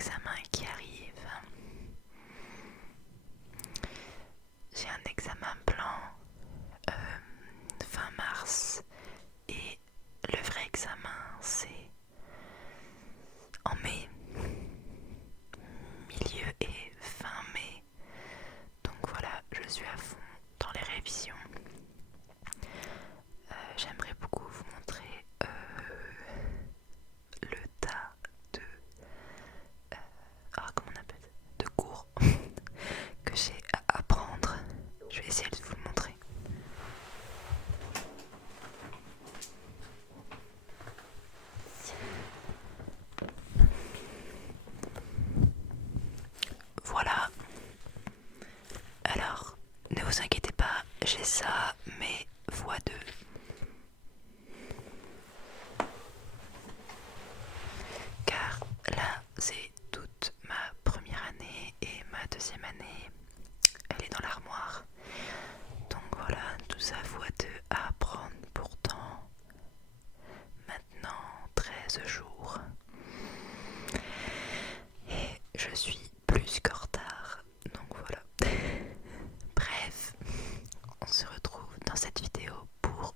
examens qui arrivent. J'ai un examen blanc fin mars et le vrai examen c'est en mai, milieu et fin mai. Donc voilà, je suis à fond dans les révisions. J'aimerais beaucoup vous montrer le tas de comment on appelle ça, de cours que j'ai à apprendre. Je vais essayer de vous le montrer. Voilà. Alors, ne vous inquiétez pas, j'ai ça, mais x2. Car là, c'est toute ma première année et ma deuxième année, elle est dans l'armoire. Donc voilà, tout ça x2 à apprendre. Pourtant, maintenant 13 jours. Et je suis plus qu'en retard. Donc voilà. Bref, on se retrouve dans cette vidéo pour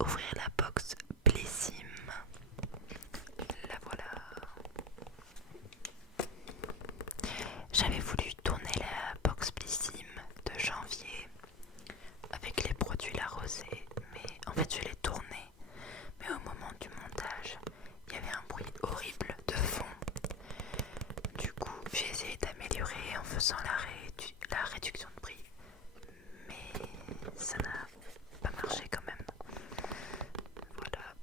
ouvrir la box Blissim. La voilà. J'avais voulu tourner la box Blissim de janvier avec les produits La Rosée, mais en fait je l'ai tourné, mais au moment du montage il y avait un bruit horrible de fond. Du coup j'ai essayé d'améliorer en faisant la réduction de prix, mais ça n'a pas marché quand même. Voilà.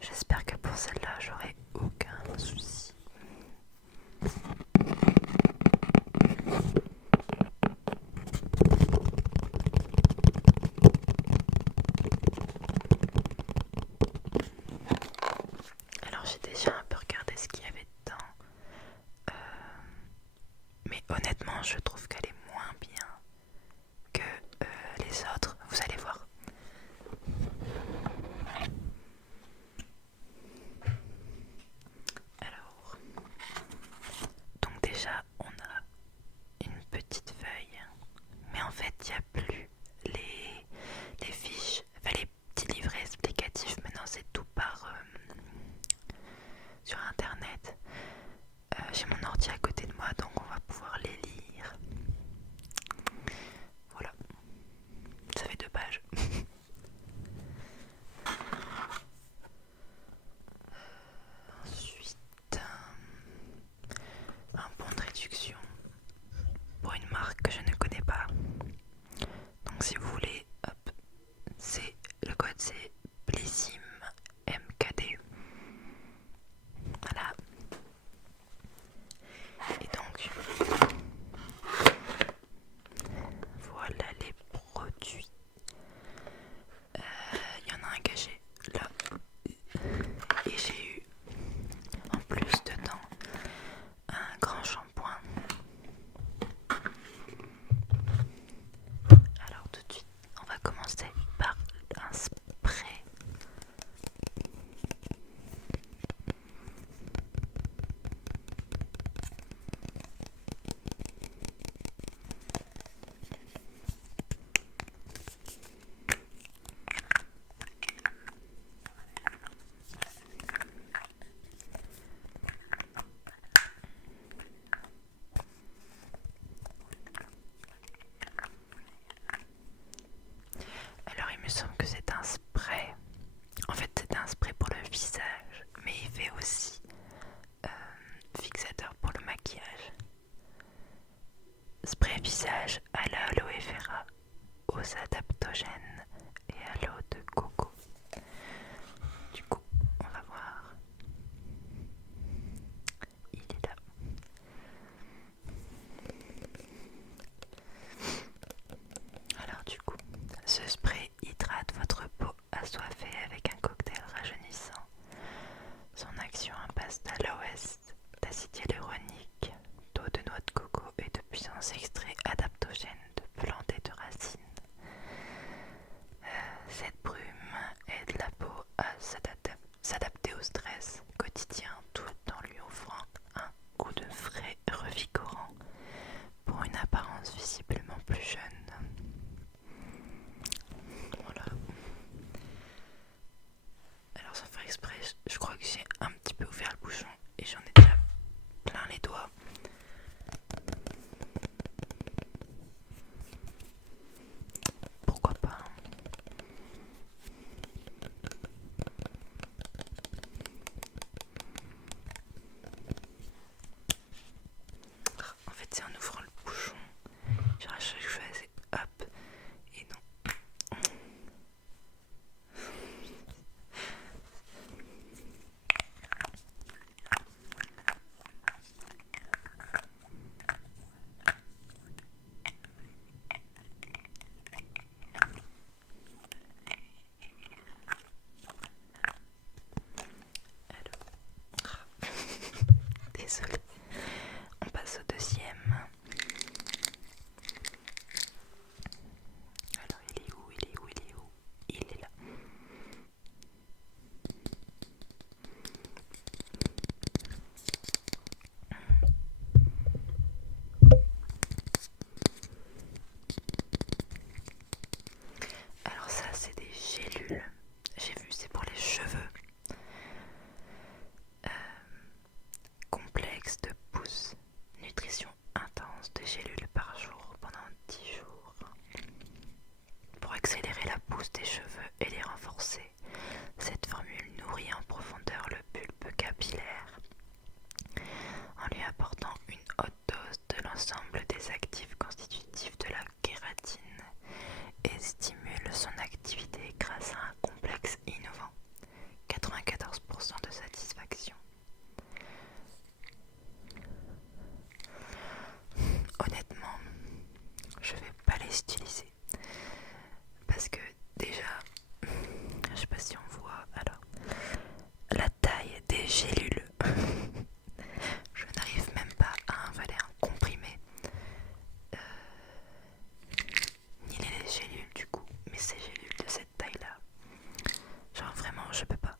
J'espère que pour celle-là j'aurai aucun souci. Alors j'ai déjà un peu regardé ce qu'il y avait dedans, mais honnêtement je trouve qu'elle est moins bien que les autres, vous allez voir. Alors, donc déjà on a une petite feuille, mais en fait il n'y a plus les fiches, enfin les petits livrets explicatifs, maintenant c'est tout par sur internet. J'ai mon ordi à côté de moi donc on va pouvoir les lire. Voilà, ça fait 2 pages. Ensuite, un bon de réduction pour une marque que je ne connais pas. Donc si vous voulez, hop, c'est le code c'est Blissim MKD. Voilà. Et donc voilà les produits. Il y en a un que j'ai là. Et j'ai eu en plus dedans un grand shampoing. Alors tout de suite, on va commencer par un spray. Alors il me semble que c'est un spray. En fait c'est un spray pour le visage, mais il fait aussi fixateur pour le maquillage. Spray visage à l'aloe vera, aux adaptogènes et à l'eau de coco. Du coup, on va voir. Il est là. Alors du coup, ce spray hydrate votre peau assoiffée avec un cocktail rajeunissant. Son action à base d'aloès, d'acide hyaluronique, d'eau de noix de coco et de puissance extrait adaptogène visiblement plus jeune. Voilà. Alors sans faire exprès, je crois que j'ai un petit peu ouvert le bouchon et j'en ai déjà plein les doigts. Pourquoi pas? En fait, c'est en ouvrant le bouchon, genre à chaque fois c'est hop et non. Désolée. On passe au deuxième. Alors il est où? Il est où? Il est où? Il est là. Alors ça c'est des gélules. J'ai vu, c'est pour les cheveux. Complexe de pousse. Nutrition intense de gélules par jour pendant 10 jours. Pour accélérer la pousse des cheveux et les renforcer, cette formule nourrit en profondeur le bulbe capillaire en lui apportant une haute dose de l'ensemble des actifs constitutifs de la kératine et stimule son activité grâce à un complexe innovant. 94% de satisfaction. Honnêtement, je vais pas les utiliser parce que déjà, je sais pas si on voit, alors la taille des gélules, je n'arrive même pas à avaler un comprimé, ni les gélules du coup, mais ces gélules de cette taille là, genre vraiment je peux pas,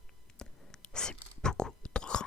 c'est beaucoup trop grand.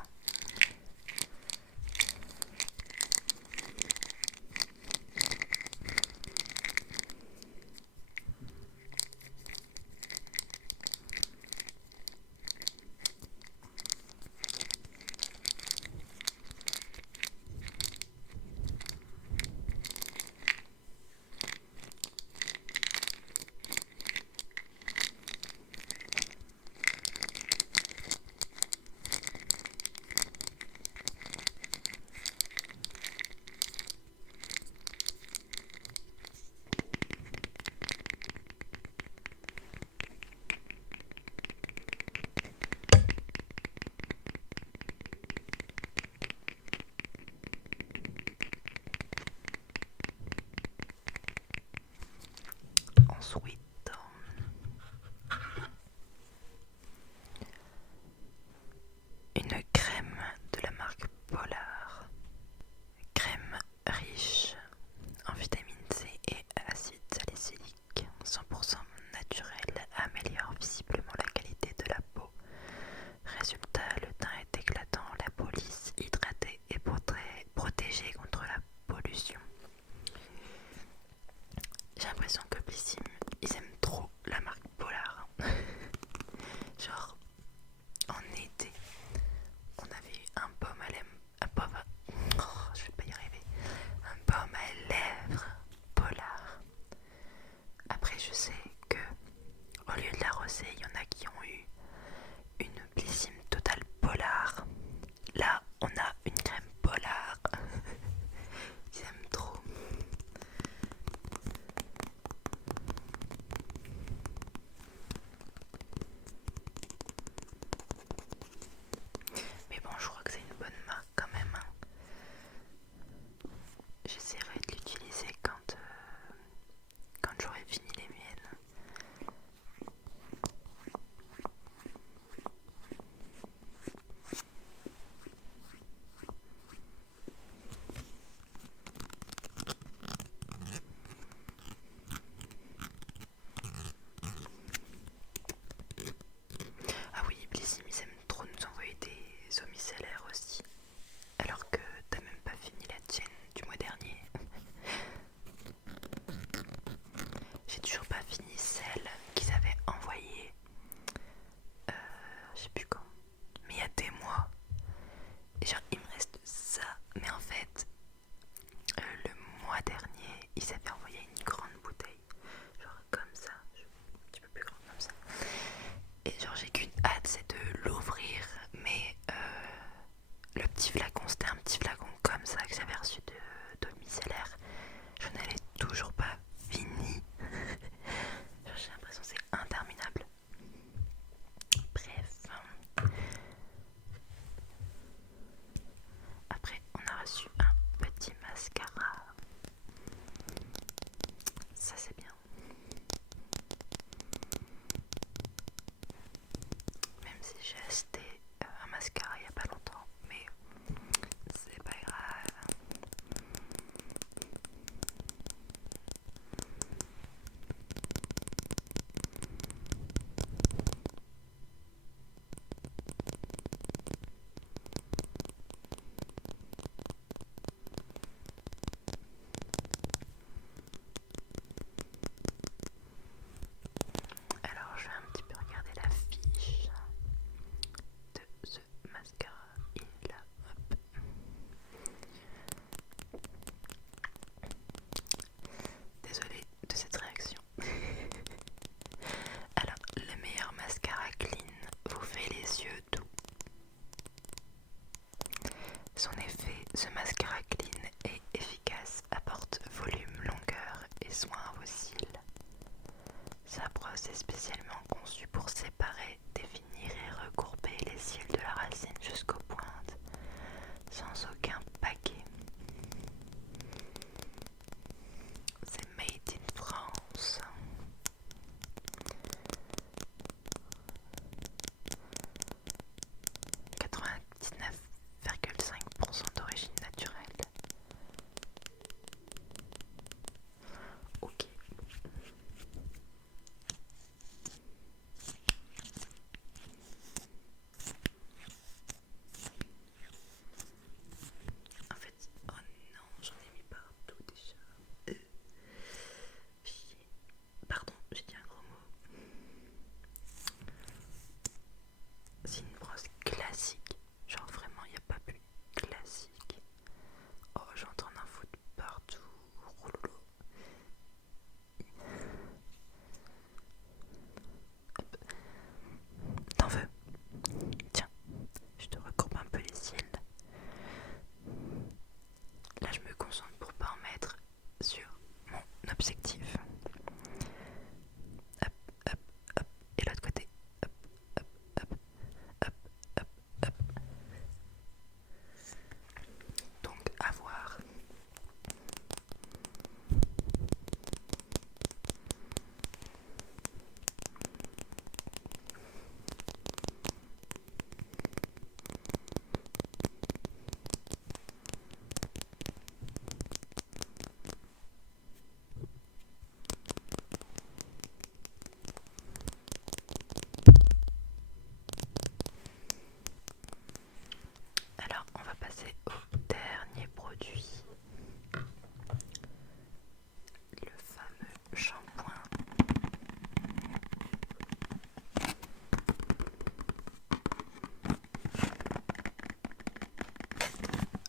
Ensuite, une crème de la marque Polar. Crème riche en vitamine C et acide salicylique, 100% naturel, améliore visiblement la qualité de la peau. Résultat, le teint est éclatant, la peau lisse, hydratée et protégée contre la pollution. J'ai l'impression que Blissim, ils aiment trop la marque Polar. Genre, en été, on avait eu un baume à lèvres, je vais pas y arriver, un baume à lèvres Polar. Après, je sais que au lieu de la rosée, il y en a qui ont eu une Blissim Total Polar. Là, on a une crème Polar. Ils aiment trop. objectif. Hop, hop, hop. Et l'autre côté. Hop, hop, hop, hop, hop, hop. Donc à voir. Alors on va passer au dernier produit, le fameux shampoing.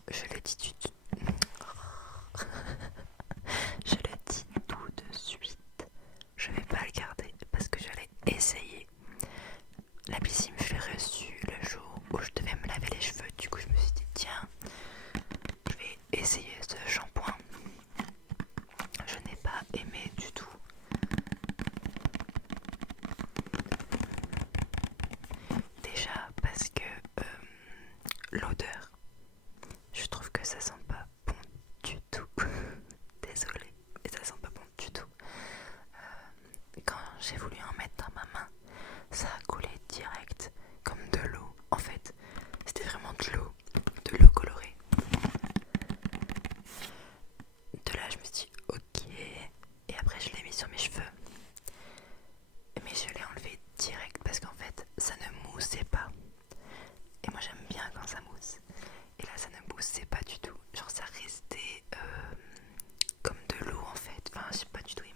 Je le dis je le dis tout de suite. Je vais pas le garder parce que je l'ai essayé. La piscine, je l'ai reçue le jour où je devais me laver les cheveux. Du coup, je me suis dit, tiens, je vais essayer ce shampoing. Je n'ai pas aimé du tout. Déjà parce que l'odeur, je trouve que ça sent pas bon du tout. Désolée, mais ça sent pas bon du tout. Quand j'ai voulu en mettre dans ma main, ça a coulé direct comme de l'eau. En fait, c'était vraiment de l'eau colorée. De là, je me suis dit ok. Et après, je l'ai mis sur mes cheveux. Mais je l'ai enlevé direct parce qu'en fait, ça ne moussait pas. Et moi, j'aime bien quand ça mousse. Et là, ça ne moussait pas du tout. Genre, ça restait comme de l'eau en fait. Enfin, j'ai pas du tout aimé.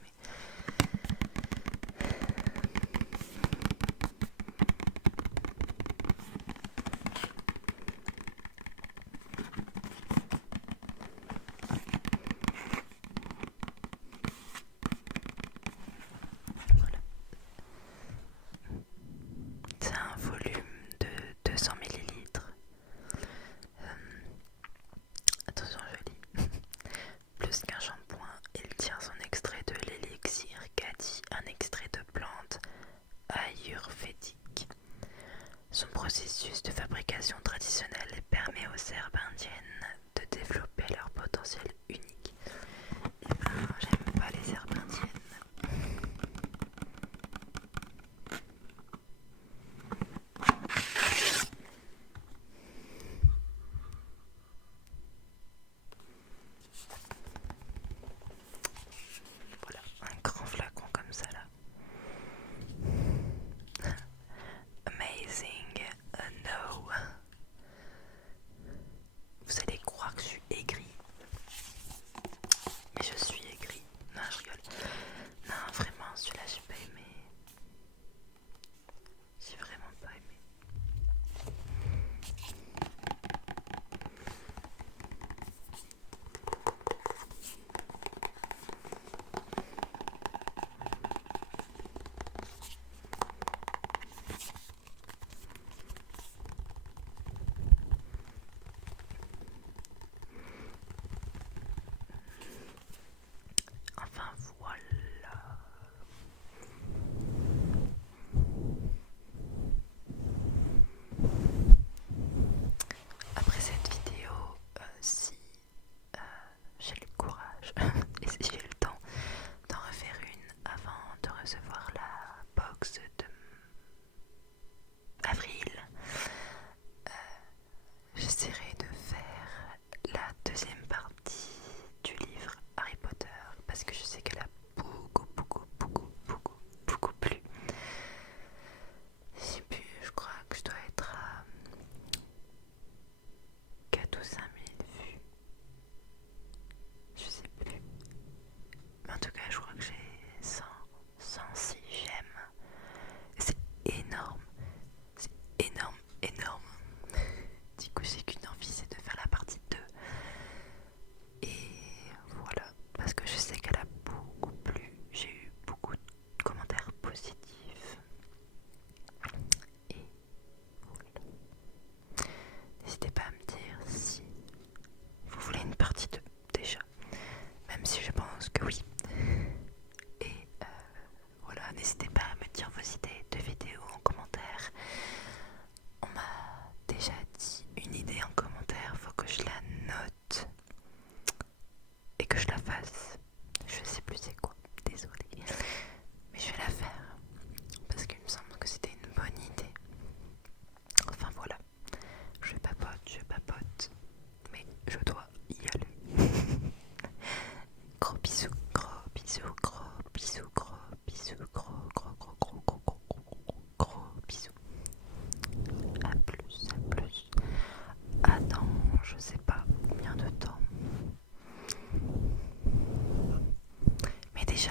déjà